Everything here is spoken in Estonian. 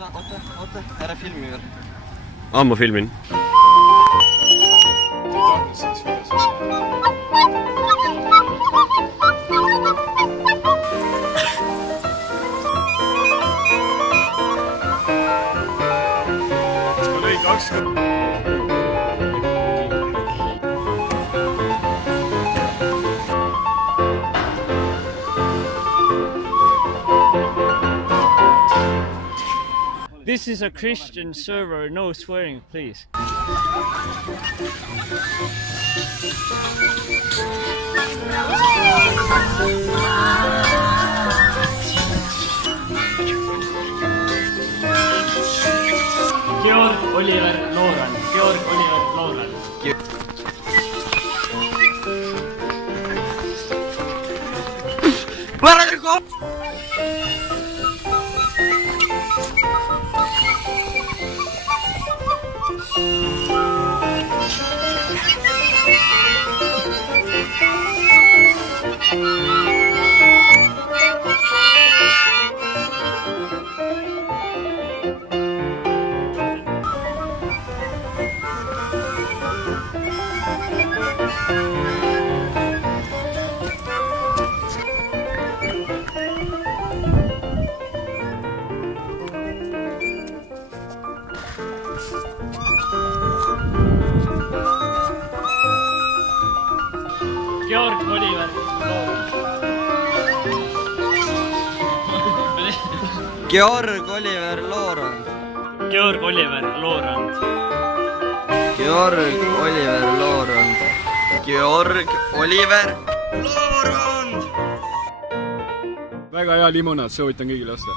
Oota, ära filmi veel. Ammu filmin. Lõi 20. This is a Christian server, no swearing, please. Georg Oliver Looran. Georg Oliver Looran. Georg Oliver Looran. Georg Oliver Loorand. Georg Oliver Loorand. Georg Oliver Loorand. Georg Oliver Loorand. Väga hea limonaad, soovitan kõigile osta.